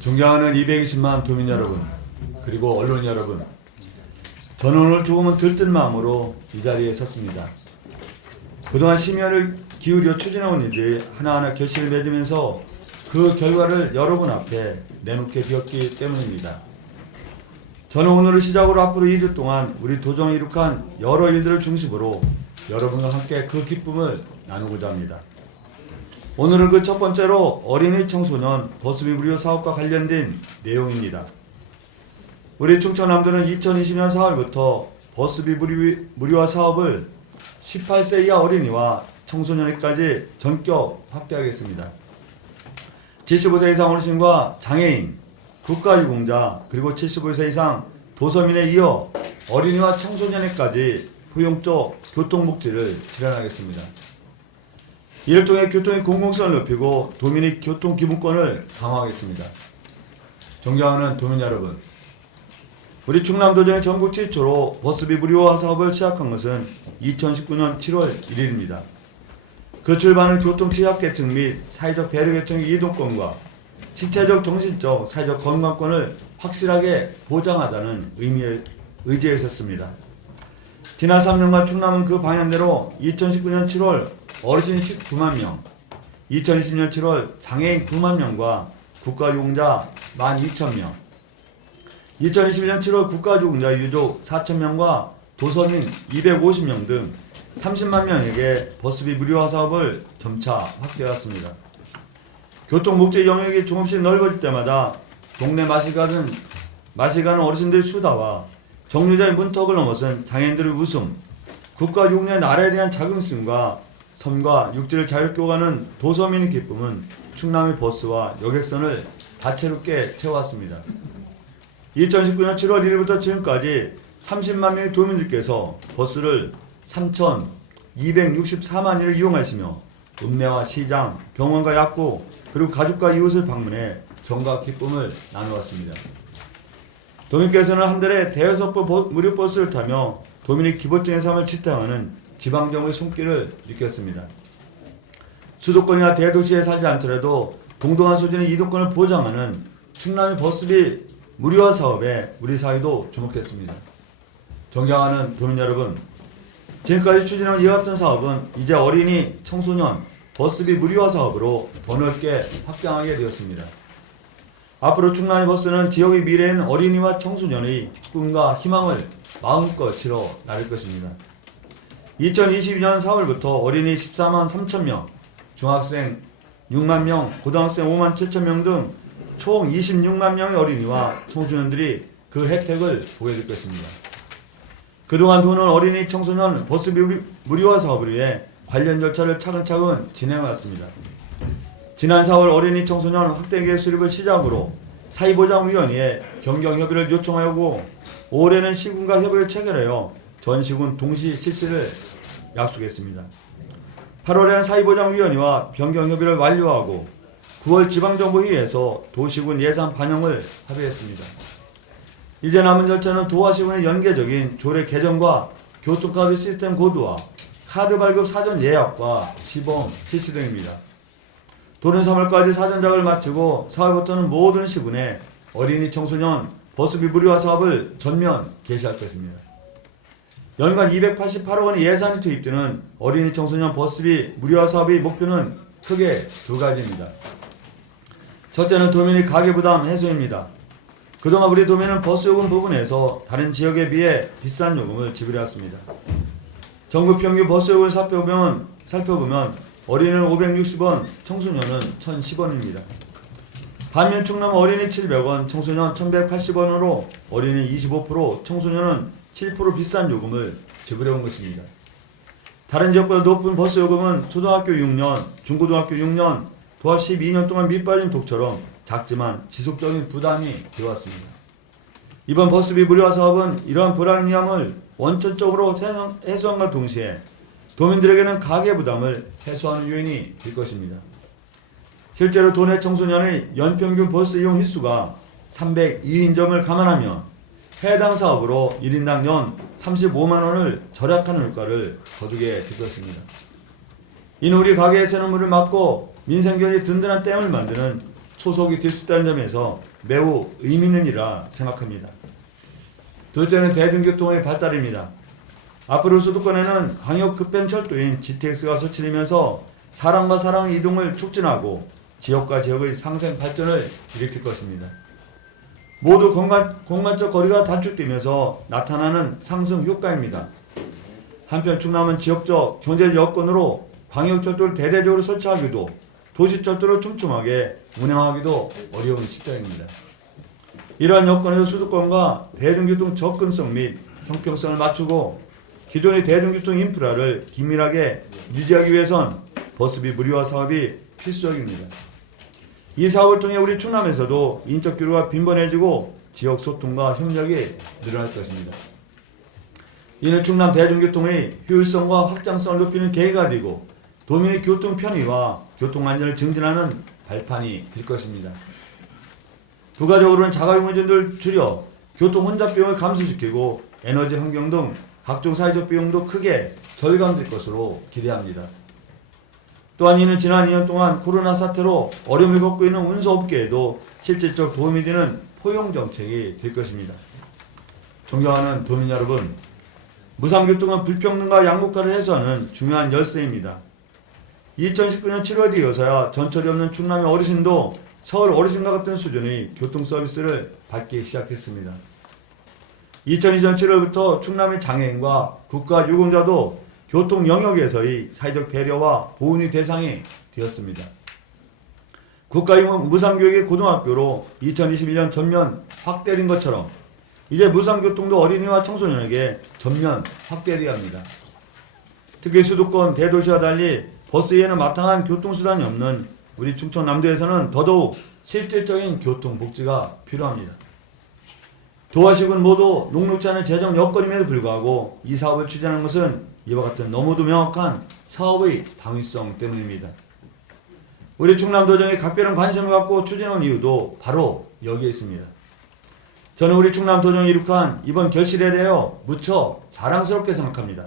존경하는 220만 도민 여러분, 그리고 언론 여러분, 저는 오늘 조금은 들뜬 마음으로 이 자리에 섰습니다. 그동안 심혈을 기울여 추진해온 일들이 하나하나 결실을 맺으면서 그 결과를 여러분 앞에 내놓게 되었기 때문입니다. 저는 오늘을 시작으로 앞으로 2주 동안 우리 도정이 이룩한 여러 일들을 중심으로 여러분과 함께 그 기쁨을 나누고자 합니다. 오늘은 그 첫 번째로 어린이 청소년 버스비 무료 사업과 관련된 내용입니다. 우리 충청남도는 2020년 4월부터 버스비 무료화 사업을 18세 이하 어린이와 청소년에까지 전격 확대하겠습니다. 75세 이상 어르신과 장애인, 국가유공자, 그리고 75세 이상 도서민에 이어 어린이와 청소년에까지 포용적 교통복지를 실현하겠습니다. 이를 통해 교통의 공공성을 높이고 도민의 교통기본권을 강화하겠습니다. 존경하는 도민 여러분, 우리 충남도정이 전국 최초로 버스비 무료화 사업을 시작한 것은 2019년 7월 1일입니다. 그 출발은 교통 취약계층 및 사회적 배려계층의 이동권과 신체적, 정신적, 사회적 건강권을 확실하게 보장하자는 의지에 있었습니다. 지난 3년간 충남은 그 방향대로 2019년 7월 어르신 19만 명, 2020년 7월 장애인 9만 명과 국가유공자 12,000명, 2021년 7월 국가유공자 유족 4,000명과 도서민 250명 등 30만 명에게 버스비 무료화 사업을 점차 확대해왔습니다. 교통복지 영역이 조금씩 넓어질 때마다 동네 마실 가는 어르신들의 수다와 정류장의 문턱을 넘어선 장애인들의 웃음, 국가유공자의 나라에 대한 자긍심과 섬과 육지를 자유롭게 오가는 도서민의 기쁨은 충남의 버스와 여객선을 다채롭게 채워왔습니다. 2019년 7월 1일부터 지금까지 30만 명의 도민들께서 버스를 3,264만 일을 이용하시며 읍내와 시장, 병원과 약국, 그리고 가족과 이웃을 방문해 정과 기쁨을 나누었습니다. 도민께서는 한 달에 대여섯 번 무료 버스를 타며 도민의 기본적인 삶을 지탱하는 지방정부의 손길을 느꼈습니다. 수도권이나 대도시에 살지 않더라도 동등한 수준의 이동권을 보장하는 충남의 버스비 무료화 사업에 우리 사회도 주목했습니다. 존경하는 도민 여러분, 지금까지 추진한 이와 같은 사업은 이제 어린이, 청소년, 버스비 무료화 사업으로 더 넓게 확장하게 되었습니다. 앞으로 충남의 버스는 지역의 미래인 어린이와 청소년의 꿈과 희망을 마음껏 실어 나를 것입니다. 2022년 4월부터 어린이 14만 3천 명, 중학생 6만 명, 고등학생 5만 7천 명 등 총 26만 명의 어린이와 청소년들이 그 혜택을 보게 될 것입니다. 그동안 도는 어린이, 청소년 버스비 무료화 사업을 위해 관련 절차를 차근차근 진행해왔습니다. 지난 4월 어린이 청소년 확대계획 수립을 시작으로 사회보장위원회에 변경협의를 요청하고 올해는 시군과 협의를 체결하여 전 시군 동시 실시를 약속했습니다. 8월에는 사회보장위원회와 변경협의를 완료하고 9월 지방정부회의에서 도시군 예산 반영을 합의했습니다. 이제 남은 절차는 도와 시군의 연계적인 조례 개정과 교통카드 시스템 고도화, 카드 발급 사전 예약과 시범 실시 등입니다. 도는 3월까지 사전 작업을 마치고 4월부터는 모든 시군에 어린이 청소년 버스비 무료화 사업을 전면 개시할 것입니다. 연간 288억 원의 예산이 투입되는 어린이 청소년 버스비 무료화 사업의 목표는 크게 두 가지입니다. 첫째는 도민의 가계부담 해소입니다. 그동안 우리 도민은 버스 요금 부분에서 다른 지역에 비해 비싼 요금을 지불해왔습니다. 전국 평균 버스 요금을 살펴보면 어린이는 560원, 청소년은 1010원입니다. 반면 충남은 어린이 700원, 청소년 1180원으로 어린이 25%, 청소년은 7% 비싼 요금을 지불해온 것입니다. 다른 지역보다 높은 버스 요금은 초등학교 6년, 중고등학교 6년, 도합 12년 동안 밑빠진 독처럼 작지만 지속적인 부담이 되어왔습니다. 이번 버스비 무료화 사업은 이러한 불합리함을 원천적으로 해소함과 동시에 도민들에게는 가계부담을 해소하는 요인이 될 것입니다. 실제로 도내 청소년의 연평균 버스 이용 횟수가 302인 점을 감안하면 해당 사업으로 1인당 연 35만 원을 절약하는 효과를 거두게 될 것입니다. 이는 우리 가게의 새는 물을 막고 민생경제 든든한 댐을 만드는 초석이 될 수 있다는 점에서 매우 의미 있는 일이라 생각합니다. 둘째는 대중교통의 발달입니다. 앞으로 수도권에는 광역 급행철도인 GTX가 설치되면서 사람과 사람 이동을 촉진하고 지역과 지역의 상생 발전을 일으킬 것입니다. 모두 공간적 거리가 단축되면서 나타나는 상승 효과입니다. 한편 충남은 지역적 경제 여건으로 광역철도를 대대적으로 설치하기도 도시철도를 촘촘하게 운행하기도 어려운 시점입니다. 이러한 여건에서 수도권과 대중교통 접근성 및 형평성을 맞추고 기존의 대중교통 인프라를 긴밀하게 유지하기 위해선 버스비 무료화 사업이 필수적입니다. 이 사업을 통해 우리 충남에서도 인적 교류가 빈번해지고 지역 소통과 협력이 늘어날 것입니다. 이는 충남 대중교통의 효율성과 확장성을 높이는 계기가 되고 도민의 교통 편의와 교통 안전을 증진하는 발판이 될 것입니다. 부가적으로는 자가용 운전을 줄여 교통 혼잡 비용을 감소시키고 에너지 환경 등 각종 사회적 비용도 크게 절감될 것으로 기대합니다. 또한 이는 지난 2년 동안 코로나 사태로 어려움을 겪고 있는 운수업계에도 실질적 도움이 되는 포용 정책이 될 것입니다. 존경하는 도민 여러분, 무상교통은 불평등과 양극화를 해소하는 중요한 열쇠입니다. 2019년 7월에 이어서야 전철이 없는 충남의 어르신도 서울 어르신과 같은 수준의 교통 서비스를 받기 시작했습니다. 2020년 7월부터 충남의 장애인과 국가유공자도 교통 영역에서의 사회적 배려와 보훈의 대상이 되었습니다. 국가유공 무상교육의 고등학교로 2021년 전면 확대된 것처럼 이제 무상교통도 어린이와 청소년에게 전면 확대되어야 합니다. 특히 수도권 대도시와 달리 버스에는 마땅한 교통수단이 없는 우리 충청남도에서는 더더욱 실질적인 교통복지가 필요합니다. 도화시군 모두 녹록지 않은 재정 여건임에도 불구하고 이 사업을 추진하는 것은 이와 같은 너무도 명확한 사업의 당위성 때문입니다. 우리 충남도정이 각별한 관심을 갖고 추진한 이유도 바로 여기에 있습니다. 저는 우리 충남도정이 이룩한 이번 결실에 대하여 무척 자랑스럽게 생각합니다.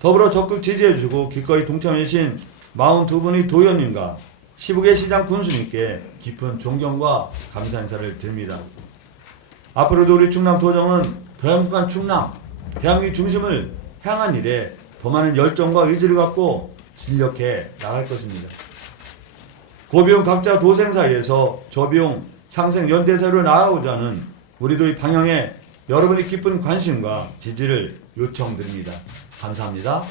더불어 적극 지지해주고 기꺼이 동참해주신 42분의 도의원님과 15개 시장 군수님께 깊은 존경과 감사 인사를 드립니다. 앞으로도 우리 충남도정은 더 행복한 충남, 대한민국 중심을 향한 일에 더 많은 열정과 의지를 갖고 진력해 나갈 것입니다. 고비용 각자 도생 사이에서 저비용 상생 연대사로 나아가고자 하는 우리도의 방향에 여러분의 깊은 관심과 지지를 요청드립니다. 감사합니다.